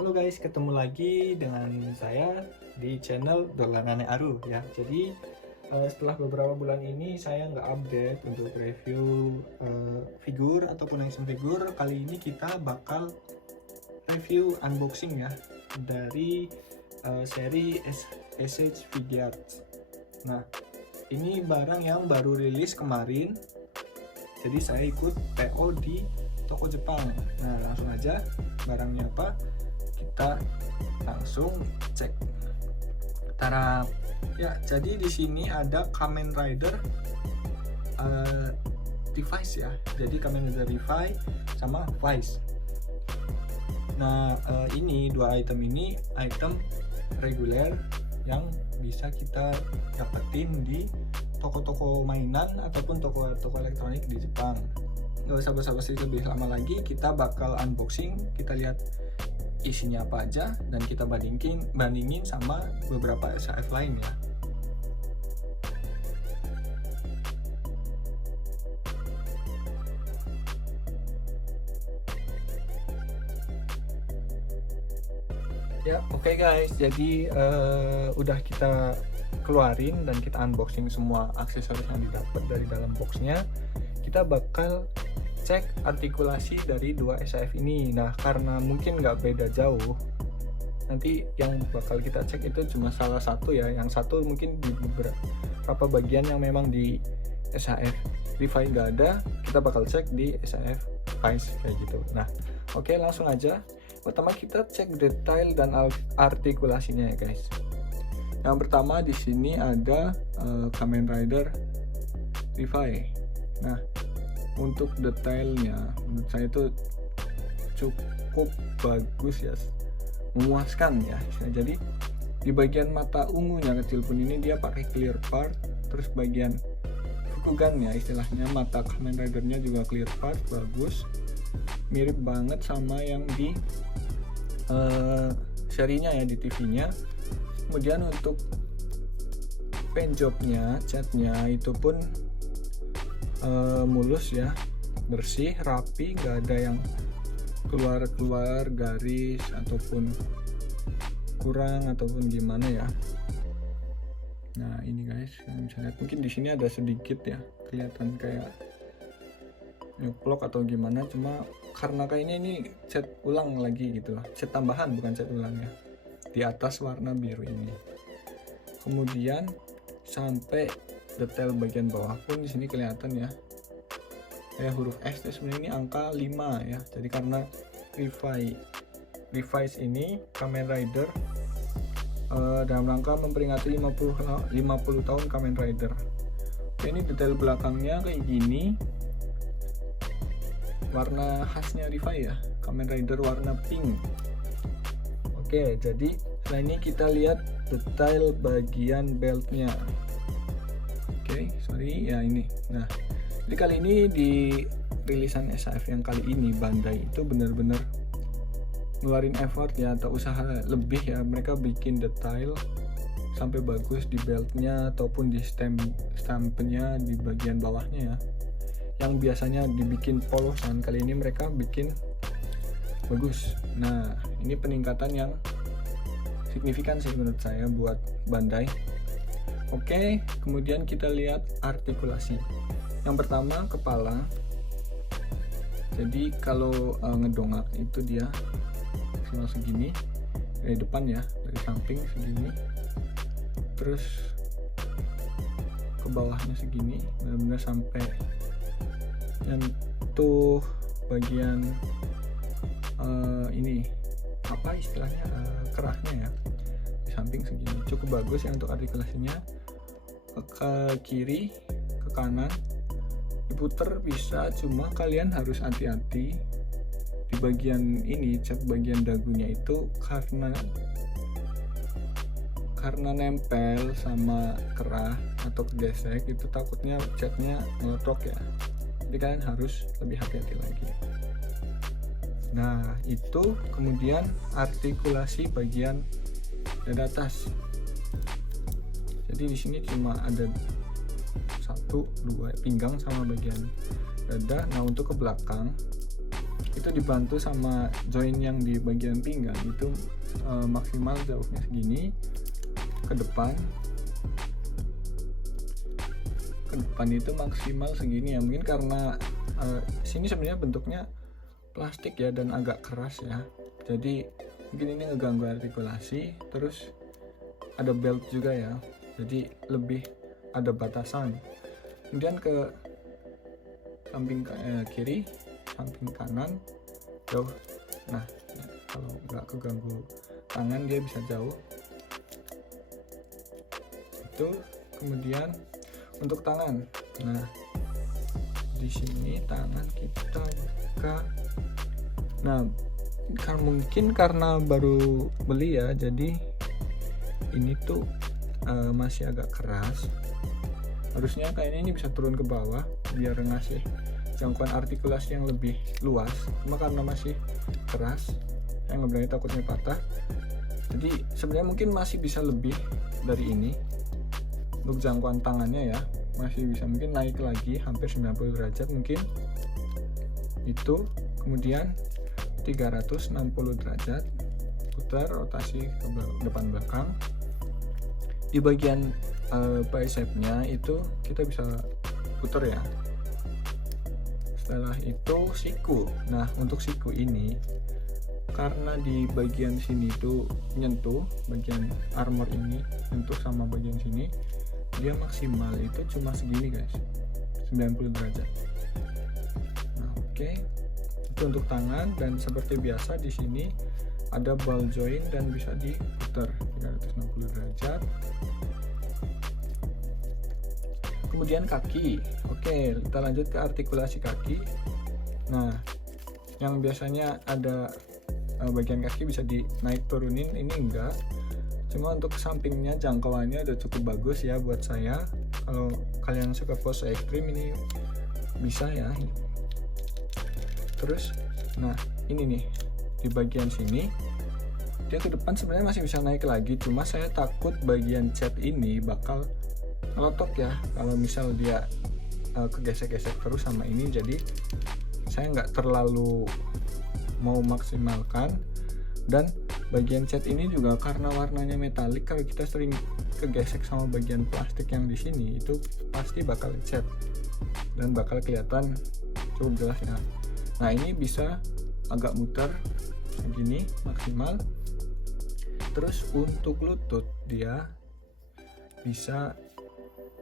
Halo guys, ketemu lagi dengan saya di channel Dolanane Aru ya. Jadi setelah beberapa bulan ini saya nggak update untuk review figur ataupun action figur. Kali ini kita bakal review unboxing ya dari seri SH Figuarts. Nah, ini barang yang baru rilis kemarin. Jadi saya ikut PO di toko Jepang. Nah, langsung aja barangnya apa? Kita langsung cek. Tara. Ya, jadi di sini ada Kamen Rider device ya. Jadi Kamen Rider Revice sama Vice. Nah, ini dua item ini item reguler yang bisa kita dapetin di toko-toko mainan ataupun toko-toko elektronik di Jepang. Gak usah basa-basi lebih lama lagi, kita bakal unboxing, kita lihat isinya apa aja dan kita bandingin sama beberapa SHF lain ya. Ya, oke guys, jadi udah kita keluarin dan kita unboxing semua aksesoris yang didapat dari dalam boxnya. Kita bakal cek artikulasi dari dua SHF ini. Nah, karena mungkin nggak beda jauh, nanti yang bakal kita cek itu cuma salah satu ya. Yang satu mungkin di beberapa bagian yang memang di SHF Revice nggak ada, kita bakal cek di SHF Vice kayak gitu. Nah, oke, langsung aja. Pertama kita cek detail dan artikulasinya ya guys. Yang pertama di sini ada Kamen Rider Revice. Nah, untuk detailnya menurut saya itu cukup bagus ya, memuaskan ya. Jadi di bagian mata ungunya kecil pun ini dia pakai clear part, terus bagian fukugan ya istilahnya, mata Kamen Ridernya juga clear part, bagus, mirip banget sama yang di serinya ya, di TV-nya. Kemudian untuk paint jobnya, catnya itu pun mulus ya, bersih, rapi, nggak ada yang keluar garis ataupun kurang ataupun gimana ya. Nah ini guys, yang bisa lihat mungkin di sini ada sedikit ya kelihatan kayak nyeplok atau gimana, cuma karena kayaknya ini cat ulang lagi gitu lah, cat tambahan bukan cat ulang ya, di atas warna biru ini. Kemudian sampai detail bagian bawah pun di sini kelihatan ya, kayak huruf S itu sebenarnya ini angka 5 ya. Jadi karena Revice ini Kamen Rider dalam rangka memperingati 50 tahun Kamen Rider. Oke, ini detail belakangnya kayak gini, warna khasnya Revice ya, Kamen Rider warna pink. Oke, jadi setelah ini kita lihat detail bagian beltnya. Oke, sorry ya ini. Nah, jadi kali ini di rilisan SHF yang kali ini Bandai itu benar-benar ngeluarin effort ya, atau usaha lebih ya. Mereka bikin detail sampai bagus di beltnya ataupun di stampnya di bagian bawahnya ya. Yang biasanya dibikin polosan, kali ini mereka bikin bagus. Nah, ini peningkatan yang signifikan sih menurut saya buat Bandai. Oke, kemudian kita lihat artikulasi. Yang pertama kepala. Jadi kalau ngedongak itu dia maksimal segini dari depan ya, dari samping segini, terus ke bawahnya segini, benar-benar sampai nyentuh bagian ini apa istilahnya, kerahnya ya, di samping segini. Cukup bagus ya untuk artikulasinya. Ke kiri, ke kanan diputer bisa, cuma kalian harus hati-hati di bagian ini, cat bagian dagunya itu karena nempel sama kerah atau kegesek itu takutnya catnya meletok ya. Jadi kalian harus lebih hati-hati lagi. Nah, itu kemudian artikulasi bagian dada atas. Jadi di sini cuma ada 1, 2 pinggang sama bagian dada. Nah, untuk ke belakang itu dibantu sama join yang di bagian pinggang itu maksimal jauhnya segini ke depan itu maksimal segini ya. Mungkin karena sini sebenarnya bentuknya plastik ya dan agak keras ya, jadi mungkin ini ngeganggu artikulasi. Terus ada belt juga ya, jadi lebih ada batasan. Kemudian ke samping kiri, samping kanan jauh. Nah kalau nggak keganggu tangan dia bisa jauh itu. Kemudian untuk tangan, nah di sini tangan kita buka. Nah mungkin karena baru beli ya, jadi ini tuh masih agak keras. Harusnya kayaknya ini bisa turun ke bawah biar ngasih jangkauan artikulasi yang lebih luas, cuma karena masih keras saya nggak berani, takutnya patah. Jadi sebenarnya mungkin masih bisa lebih dari ini untuk jangkauan tangannya ya, masih bisa mungkin naik lagi hampir 90 derajat mungkin itu. Kemudian 360 derajat putar, rotasi ke depan belakang. Di bagian bicepnya itu kita bisa putar ya. Setelah itu siku. Nah untuk siku ini karena di bagian sini tuh nyentuh, bagian armor ini nyentuh sama bagian sini, dia maksimal itu cuma segini guys, 90 derajat. Nah oke. Itu untuk tangan, dan seperti biasa di sini ada ball joint dan bisa diputar 360 derajat. Kemudian kaki. Oke, kita lanjut ke artikulasi kaki. Nah yang biasanya ada bagian kaki bisa dinaik turunin, ini enggak, cuma untuk sampingnya jangkauannya udah cukup bagus ya buat saya. Kalau kalian suka pose ekstrim ini bisa ya. Terus nah ini nih di bagian sini dia ke depan sebenarnya masih bisa naik lagi, cuma saya takut bagian cat ini bakal ngelotok ya kalau misal dia kegesek-gesek terus sama ini. Jadi saya nggak terlalu mau maksimalkan. Dan bagian cat ini juga karena warnanya metalik, kalau kita sering kegesek sama bagian plastik yang di sini itu pasti bakal cat dan bakal kelihatan cukup jelas ya. Nah ini bisa agak muter segini maksimal. Terus untuk lutut dia bisa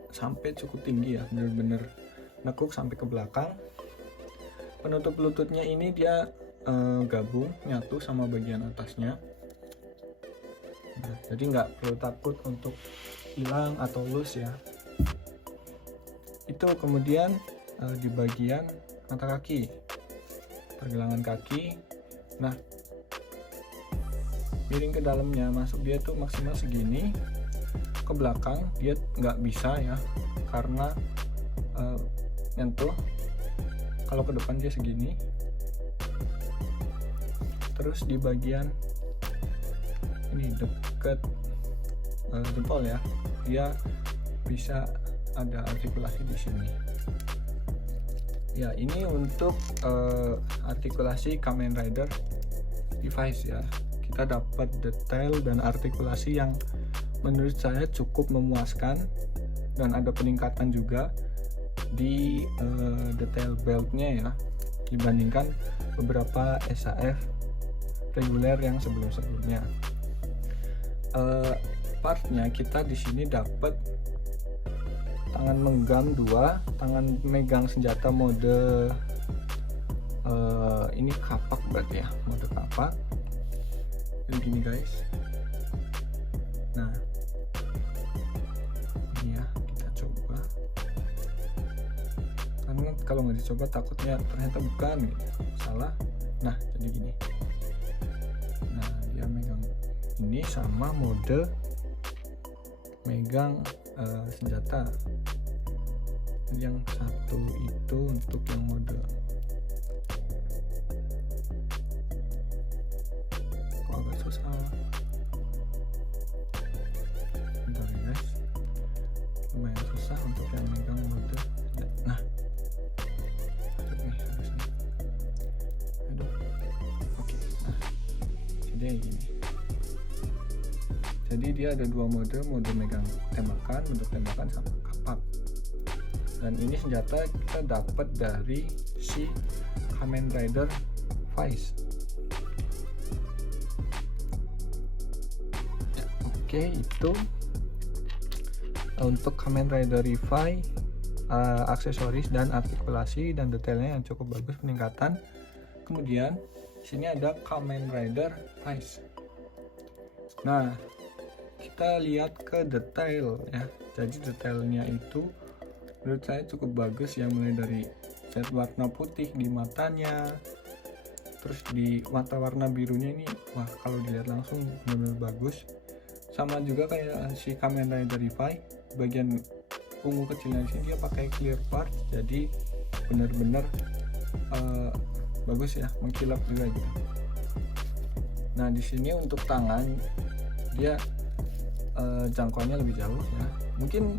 sampai cukup tinggi ya, bener-bener nekuk sampai ke belakang. Penutup lututnya ini dia gabung nyatu sama bagian atasnya. Nah, jadi nggak perlu takut untuk hilang atau loose ya. Itu kemudian di bagian mata kaki, pergelangan kaki. Nah miring ke dalamnya, masuk dia tuh maksimal segini. Ke belakang dia nggak bisa ya karena nyentuh. Kalau ke depan dia segini. Terus di bagian ini deket jempol ya, dia bisa ada artikulasi di sini. Ya ini untuk artikulasi Kamen Rider device ya. Kita dapat detail dan artikulasi yang menurut saya cukup memuaskan, dan ada peningkatan juga di detail beltnya ya dibandingkan beberapa SAF reguler yang sebelum-sebelumnya. Partnya kita di sini dapat tangan menggenggam 2, tangan megang senjata mode ini kapak berarti ya, mode kapak. Jadi gini guys. Nah ini ya kita coba, karena kalau nggak dicoba takutnya ternyata bukan gitu, salah. Nah jadi gini. Nah dia megang ini sama mode megang senjata. Yang satu itu untuk yang mode kok agak susah. Bentar ya guys, lumayan susah untuk yang megang mode. Nah ini harusnya jadi gini. Jadi dia ada dua mode megang tembakan, bentuk tembakan sama kapak. Dan ini senjata kita dapat dari si Kamen Rider Vice. Ya, oke, itu untuk Kamen Rider Revive, aksesoris dan artikulasi dan detailnya yang cukup bagus peningkatan. Kemudian sini ada Kamen Rider Vice. Nah, kita lihat ke detail ya. Jadi detailnya itu menurut saya cukup bagus ya, mulai dari cat warna putih di matanya, terus di mata warna birunya ini, wah kalau dilihat langsung benar-benar bagus. Sama juga kayak si Kamen Rider Revive, bagian ungu kecilnya di sini dia pakai clear part, jadi benar-benar bagus ya, mengkilap juga gitu. Nah di sini untuk tangan dia jangkauannya lebih jauh ya, mungkin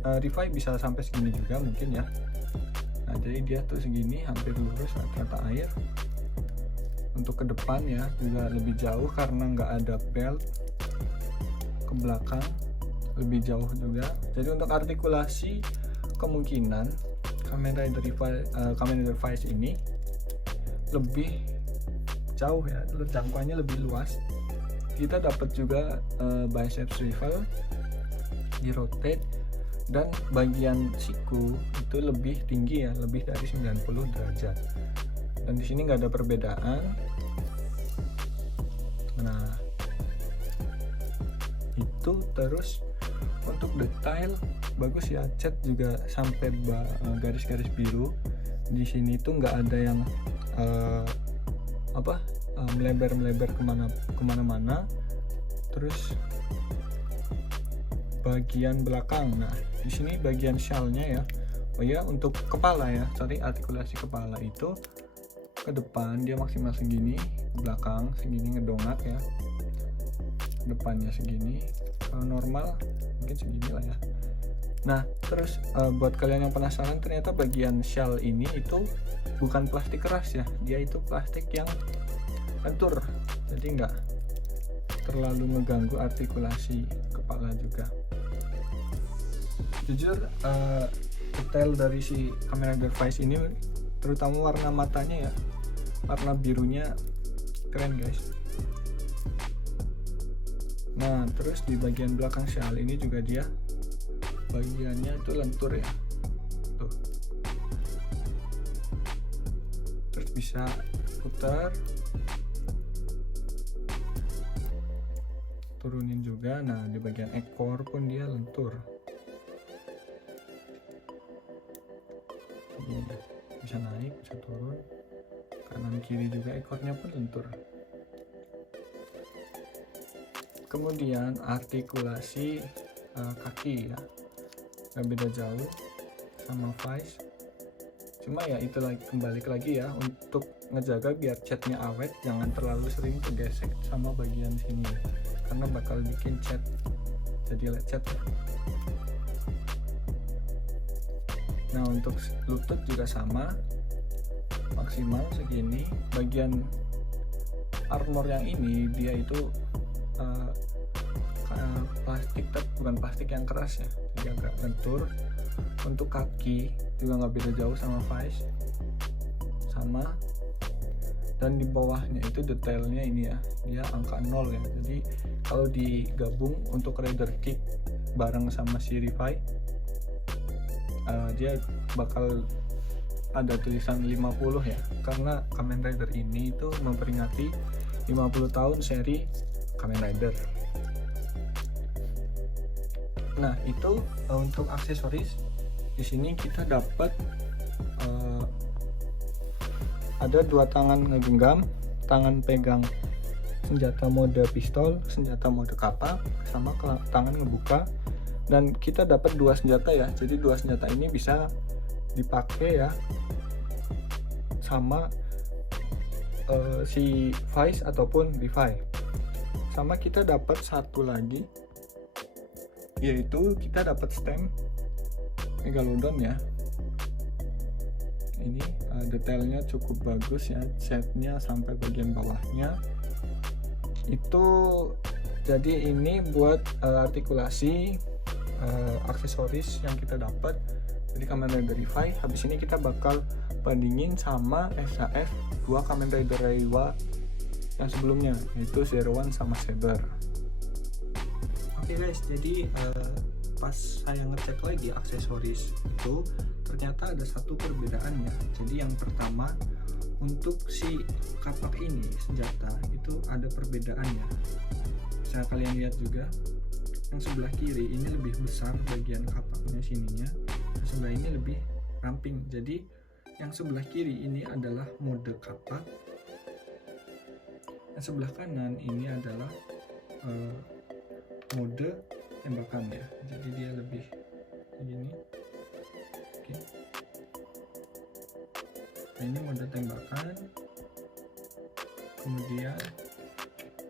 Revive bisa sampai segini juga mungkin ya. Nah jadi dia tuh segini, hampir lurus rata-rata air. Untuk ke depan ya juga lebih jauh karena nggak ada belt. Ke belakang lebih jauh juga. Jadi untuk artikulasi kemungkinan Kamen Rider Vice ini lebih jauh ya, jangkauannya lebih luas. Kita dapat juga bicep swivel di rotate, dan bagian siku itu lebih tinggi ya, lebih dari 90 derajat. Dan di sini nggak ada perbedaan. Nah itu, terus untuk detail bagus ya, cat juga sampai garis-garis biru. Di sini tuh nggak ada yang melebar-melebar kemana-mana. Terus bagian belakang, nah di sini bagian shellnya ya, oh ya untuk kepala ya, artikulasi kepala itu ke depan dia maksimal segini, belakang segini ngedongak ya, depannya segini, kalau normal mungkin segini lah ya. Nah terus buat kalian yang penasaran, ternyata bagian shell ini itu bukan plastik keras ya, dia itu plastik yang lentur, jadi nggak terlalu mengganggu artikulasi kepala juga. Jujur detail dari si Kamen Rider Vice ini, terutama warna matanya ya, warna birunya keren guys. Nah terus di bagian belakang shell ini juga dia bagiannya itu lentur ya tuh, terus bisa putar, turunin juga. Nah di bagian ekor pun dia lentur, bisa naik bisa turun, kanan kiri juga ekornya pun lentur. Kemudian artikulasi kaki ya, gak beda jauh sama Vice, cuma ya itu lagi, kembali lagi ya, untuk ngejaga biar catnya awet, jangan terlalu sering tergesek sama bagian sini ya, karena bakal bikin cat jadi lecet ya. Nah untuk lutut juga sama, maksimal segini. Bagian armor yang ini dia itu plastik, tapi bukan plastik yang keras ya, jadi agak lentur. Untuk kaki juga nggak beda jauh sama Vice, sama. Dan di bawahnya itu detailnya ini ya, dia angka 0 ya, jadi kalau digabung untuk Rider Kick bareng sama si Revive, dia bakal ada tulisan 50 ya, karena Kamen Rider ini itu memperingati 50 tahun seri Kamen Rider. Nah itu untuk aksesoris. Di sini kita dapat ada dua tangan ngegenggam, tangan pegang senjata mode pistol, senjata mode kapak, sama tangan ngebuka. Dan kita dapat dua senjata ya, jadi dua senjata ini bisa dipakai ya sama si Vice ataupun Revive. Sama kita dapat satu lagi, yaitu kita dapat stem Megalodon ya. Ini detailnya cukup bagus ya, setnya sampai bagian bawahnya itu jadi ini buat artikulasi aksesoris yang kita dapat dari Kamen Rider Revive. Habis ini kita bakal bandingin sama SAF 2 Kamen Rider Reiwa yang sebelumnya, yaitu Zero One sama Saber. Oke guys, jadi pas saya ngecek lagi aksesoris itu ternyata ada satu perbedaan ya. Jadi yang pertama, untuk si kapak ini senjata itu ada perbedaannya. Bisa kalian lihat juga, yang sebelah kiri ini lebih besar bagian kapaknya sininya, yang sebelah ini lebih ramping. Jadi yang sebelah kiri ini adalah mode kapak, yang sebelah kanan ini adalah mode tembakan ya. Jadi dia lebih begini. Oke. Nah, ini mode tembakan. Kemudian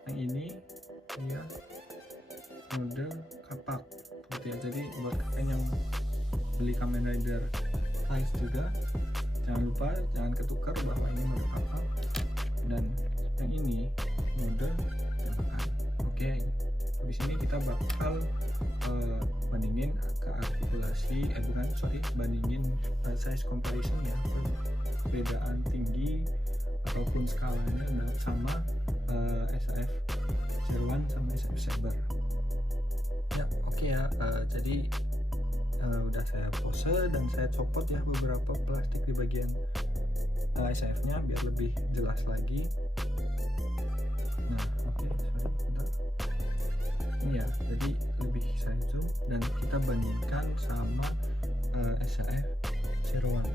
yang ini dia mode kapak gitu ya. Jadi buat kalian yang beli Kamen Rider Ice juga, jangan lupa jangan ketukar bahwa ini mode kapak dan yang ini mode tembakan. Oke, habis ini kita bakal bandingin ke artikulasi, bandingin size comparison ya, perbedaan tinggi ataupun skalanya sama SAF Zero One sama SAF Saber. Ya, oke ya. Jadi udah saya pose dan saya copot ya beberapa plastik di bagian SAF-nya biar lebih jelas lagi. Nah, oke, sorry, bentar. Ini ya, jadi lebih saya zoom dan kita bandingkan sama SAF Zero One.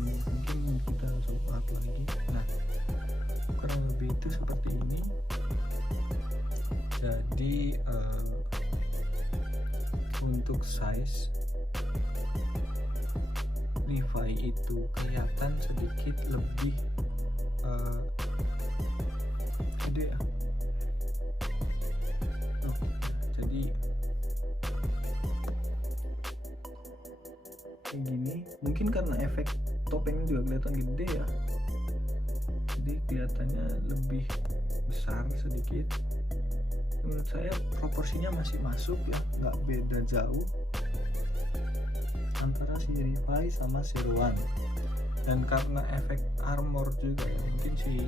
Mungkin kita zoom out lagi. Nah, kurang lebih itu seperti ini. Jadi untuk size Levi itu kelihatan sedikit lebih gede ya. Jadi kayak gini, mungkin karena efek topengnya juga kelihatan gede ya, jadi kelihatannya lebih besar sedikit. Menurut saya proporsinya masih masuk ya, nggak beda jauh antara si Levi sama Zero One. Dan karena efek armor juga ya, mungkin si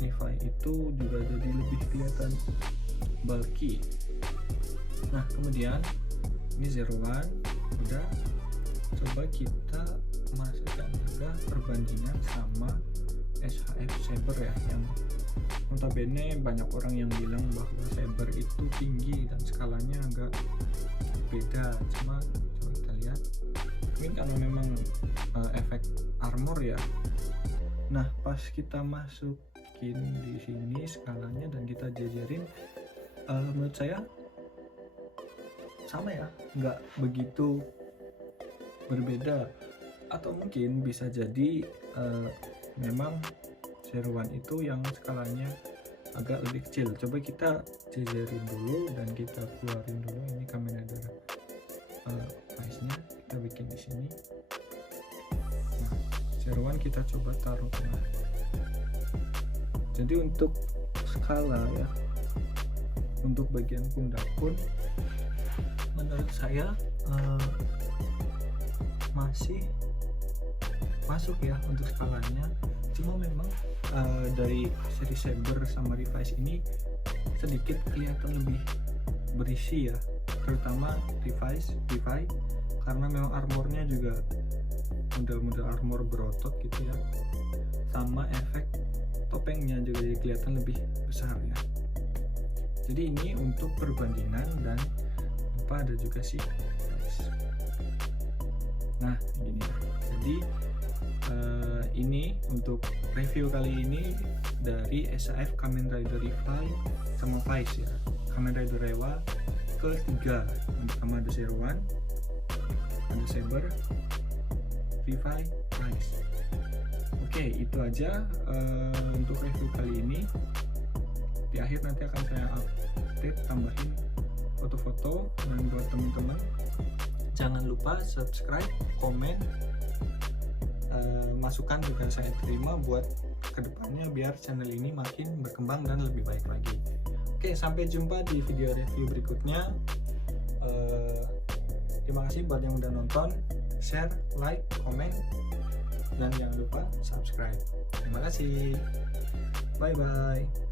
Levi itu juga jadi lebih kelihatan bulky. Nah, kemudian ini Zero One udah, coba kita masukkan juga perbandingan sama SAF Saber ya, yang notabene banyak orang yang bilang bahwa Saber itu tinggi dan skalanya agak beda. Cuma coba kita lihat, mungkin karena memang efek armor ya. Nah, pas kita masukin di sini skalanya dan kita jajarin, menurut saya sama ya, nggak begitu berbeda. Atau mungkin bisa jadi memang Zero One itu yang skalanya agak lebih kecil. Coba kita jajarin dulu dan kita keluarin dulu ini Kamen Rider size-nya, kita bikin di sini. Nah, Zero One kita coba taruh tengah. Jadi untuk skala ya, untuk bagian pundak pun menurut saya masih masuk ya untuk skalanya. Cuma memang dari seri Saber sama Revice ini sedikit kelihatan lebih berisi ya, terutama Revice karena memang armornya juga model armor berotot gitu ya, sama efek topengnya juga jadi kelihatan lebih besar ya. Jadi ini untuk perbandingan dan lupa ada juga sih size. Nah, gini ya. Jadi ini untuk review kali ini dari SAF Kamen Rider Revive sama Vice ya, Kamen Rider Reiwa ketiga. Yang pertama ada Zero One, ada Saber, Revive, Vice. Oke, itu aja untuk review kali ini. Di akhir nanti akan saya update, tambahin foto-foto. Dan buat teman-teman jangan lupa subscribe, komen, masukan juga saya terima buat kedepannya biar channel ini makin berkembang dan lebih baik lagi. Oke, sampai jumpa di video review berikutnya. Terima kasih buat yang udah nonton, share, like, komen, dan jangan lupa subscribe. Terima kasih. Bye bye.